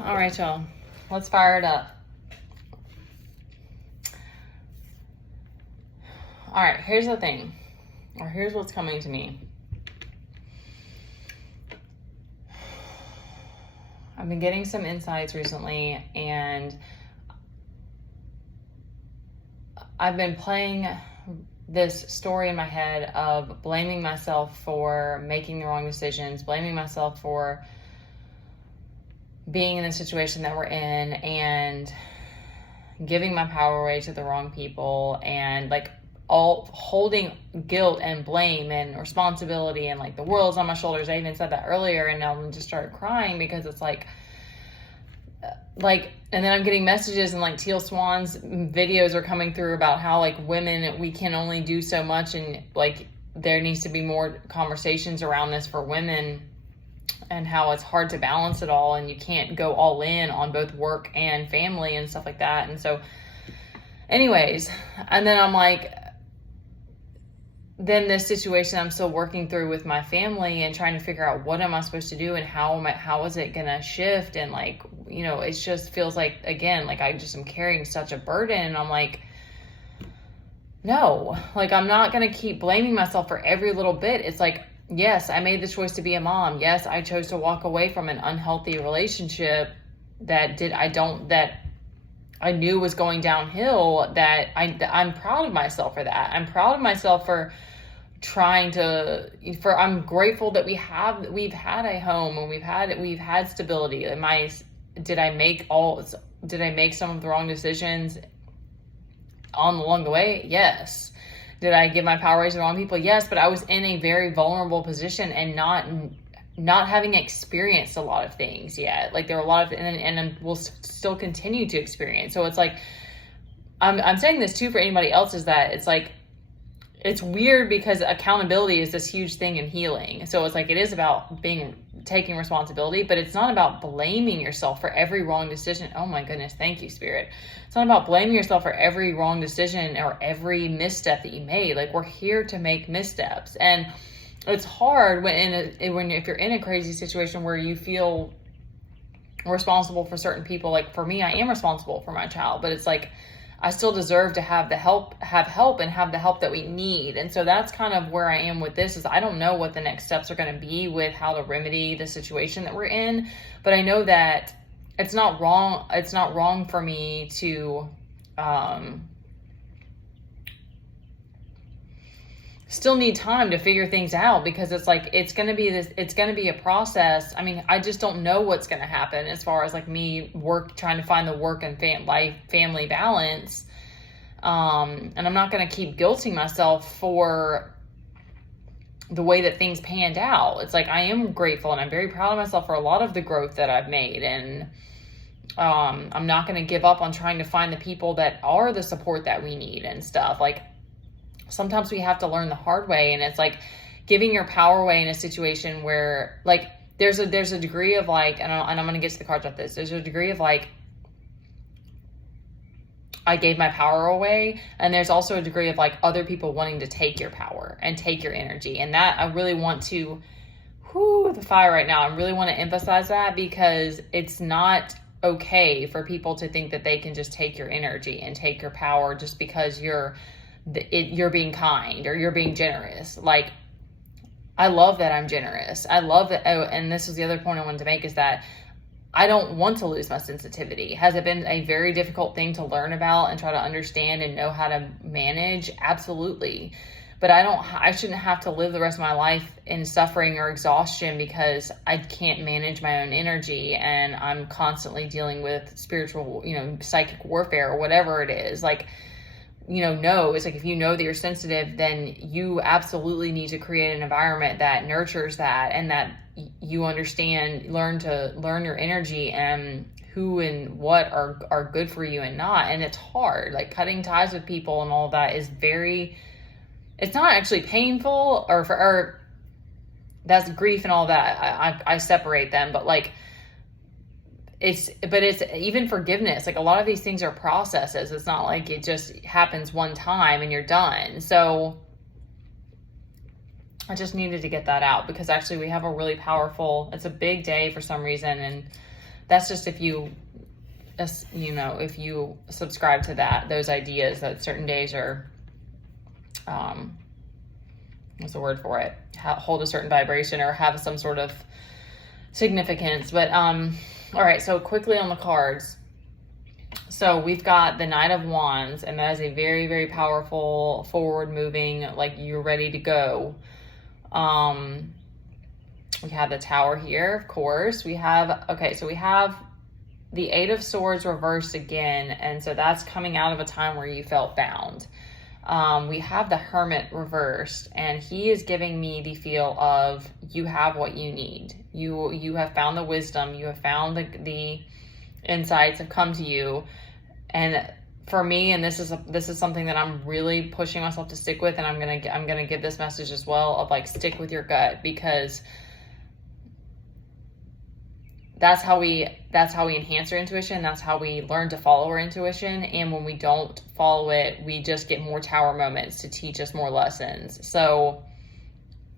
All right, y'all. Let's fire it up. All right, here's the thing. Or here's what's coming to me. I've been getting some insights recently, and I've been playing this story in my head of blaming myself for making the wrong decisions, blaming myself for being in the situation that we're in, and giving my power away to the wrong people, and like all holding guilt and blame and responsibility, and like the world's on my shoulders. I even said that earlier, and now I just started crying because it's like, and then I'm getting messages, and like Teal Swan's videos are coming through about how like women, we can only do so much, and like there needs to be more conversations around this for women, and how it's hard to balance it all, and you can't go all in on both work and family and stuff like that. And so anyways, and then I'm like, then this situation I'm still working through with my family and trying to figure out what am I supposed to do, and how is it gonna shift, and like, you know, it just feels like, again, like I just am carrying such a burden, and I'm like, no, like I'm not gonna keep blaming myself for every little bit. It's like, yes, I made the choice to be a mom. Yes, I chose to walk away from an unhealthy relationship that I knew was going downhill, that I'm proud of myself for that. I'm proud of myself for I'm grateful that we've had a home, and we've had stability. Did I make some of the wrong decisions along the way? Yes. Did I give my power away to the wrong people? Yes, but I was in a very vulnerable position, and not having experienced a lot of things yet. Like there are a lot of, and we'll still continue to experience. So it's like, I'm saying this too for anybody else, is that it's like, it's weird because accountability is this huge thing in healing. So it's like, it is about taking responsibility, but it's not about blaming yourself for every wrong decision. Oh my goodness. Thank you, Spirit. It's not about blaming yourself for every wrong decision or every misstep that you made. Like, we're here to make missteps. And it's hard if you're in a crazy situation where you feel responsible for certain people. Like for me, I am responsible for my child, but it's like, I still deserve to have help, and have the help that we need. And so that's kind of where I am with this, is I don't know what the next steps are going to be with how to remedy the situation that we're in, but I know that it's not wrong. It's not wrong for me to, still need time to figure things out, because it's like, it's going to be a process. I mean, I just don't know what's going to happen as far as like me trying to find the work and family balance. And I'm not going to keep guilting myself for the way that things panned out. It's like, I am grateful and I'm very proud of myself for a lot of the growth that I've made. And I'm not going to give up on trying to find the people that are the support that we need and stuff. Like, sometimes we have to learn the hard way, and it's like giving your power away in a situation where like there's a degree of like, and I'm going to get to the cards with this. There's a degree of like, I gave my power away, and there's also a degree of like other people wanting to take your power and take your energy. And that I really want to, the fire right now. I really want to emphasize that, because it's not okay for people to think that they can just take your energy and take your power just because you're being kind or you're being generous. Like, I love that I'm generous. I love that. Oh, and this was the other point I wanted to make, is that I don't want to lose my sensitivity. Has it been a very difficult thing to learn about and try to understand and know how to manage? Absolutely. But I shouldn't have to live the rest of my life in suffering or exhaustion because I can't manage my own energy, and I'm constantly dealing with spiritual, psychic warfare or whatever it is. Like, no, it's like, if you know that you're sensitive, then you absolutely need to create an environment that nurtures that, and that you learn your energy and who and what are good for you and not. And it's hard, like cutting ties with people and all that is it's not actually painful or that's grief and all that. I separate them, but like, it's even forgiveness. Like, a lot of these things are processes. It's not like it just happens one time and you're done. So I just needed to get that out, because actually we have a really powerful, it's a big day for some reason. And that's just if you if you subscribe to those ideas that certain days are, what's the word for it? Hold a certain vibration or have some sort of significance. But, all right. So quickly on the cards. So we've got the Knight of Wands, and that is a very, very powerful, forward moving, like you're ready to go. We have the Tower here, of course. We have the Eight of Swords reversed again, and so that's coming out of a time where you felt bound. We have the Hermit reversed, and he is giving me the feel of you have what you need. You have found the wisdom, you have found the insights have come to you. And for me, and this is something that I'm really pushing myself to stick with, and I'm gonna give this message as well of like, stick with your gut, because that's how we enhance our intuition. That's how we learn to follow our intuition. And when we don't follow it, we just get more tower moments to teach us more lessons. So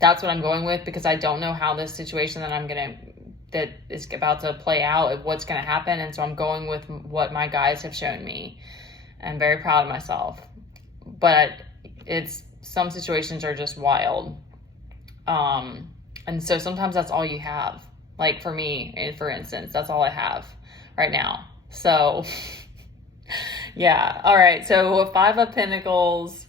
that's what I'm going with, because I don't know how this situation that is about to play out, what's going to happen. And so I'm going with what my guides have shown me. I'm very proud of myself, but some situations are just wild. And so sometimes that's all you have. Like for me, for instance, that's all I have right now. So yeah. All right. So Five of Pentacles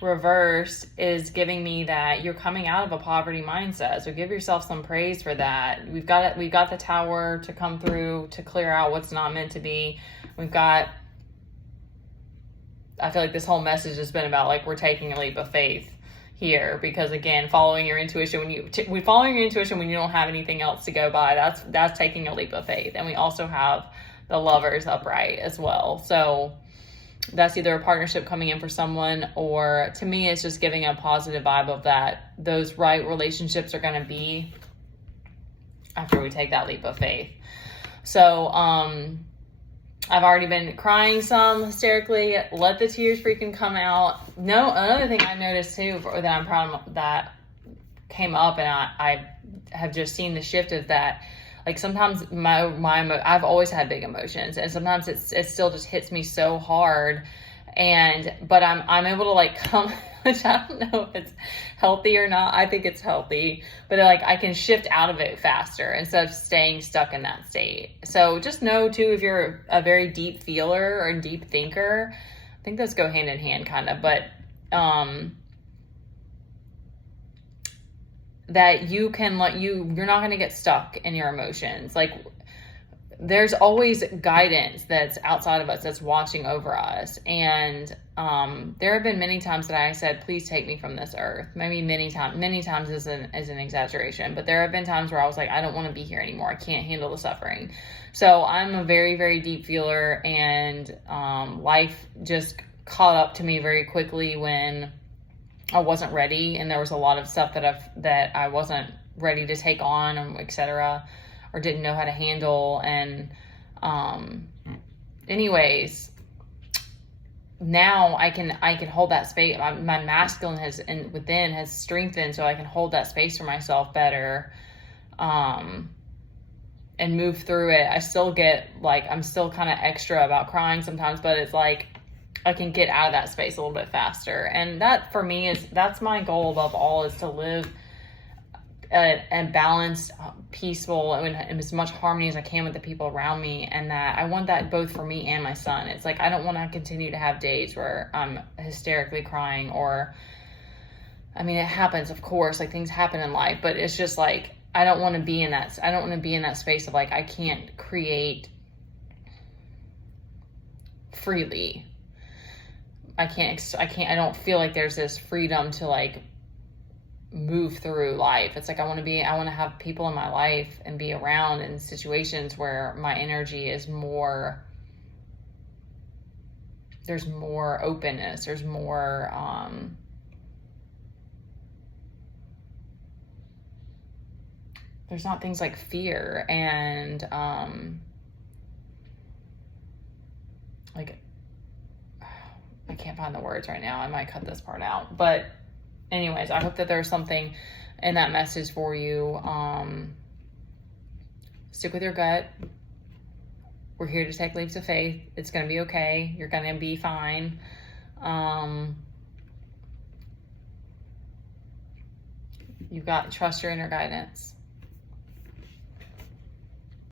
reverse is giving me that you're coming out of a poverty mindset. So give yourself some praise for that. We've got the Tower to come through to clear out what's not meant to be. I feel like this whole message has been about like, we're taking a leap of faith here, because again, following your intuition when you don't have anything else to go by, that's taking a leap of faith. And we also have the Lovers upright as well. So that's either a partnership coming in for someone, or to me, it's just giving a positive vibe of that those right relationships are going to be after we take that leap of faith. So, I've already been crying some hysterically. Let the tears freaking come out. No, another thing I noticed too, that I'm proud of, that came up, and I have just seen the shift of that. Like sometimes I've always had big emotions, and sometimes it still just hits me so hard, but I'm able to like come, which I don't know if it's healthy or not. I think it's healthy, but like I can shift out of it faster instead of staying stuck in that state. So just know too, if you're a very deep feeler or a deep thinker, I think those go hand in hand kind of, but that you're not going to get stuck in your emotions. Like there's always guidance that's outside of us, that's watching over us. And there have been many times that I said, please take me from this earth. Maybe many times is an exaggeration, but there have been times where I was like, I don't want to be here anymore. I can't handle the suffering. So I'm a very, very deep feeler, and life just caught up to me very quickly when I wasn't ready, and there was a lot of stuff that I wasn't ready to take on, etc., or didn't know how to handle. And anyways, now I can hold that space. My masculine within has strengthened, so I can hold that space for myself better, and move through it. I still get like, I'm still kind of extra about crying sometimes, but it's like I can get out of that space a little bit faster. And that for me that's my goal above all, is to live and balanced, peaceful, and as much harmony as I can with the people around me. And that I want that both for me and my son. It's like, I don't want to continue to have days where I'm hysterically crying, or, I mean, it happens, of course, like things happen in life, but it's just like, I don't want to be in that space of like, I can't create freely. I don't feel like there's this freedom to like move through life. It's like, I want to have people in my life and be around in situations where my energy is more, there's more openness, there's more, there's not things like fear and, like, I can't find the words right now. I might cut this part out, but anyways, I hope that there's something in that message for you. Stick with your gut. We're here to take leaps of faith. It's going to be okay. You're going to be fine. You've got to trust your inner guidance.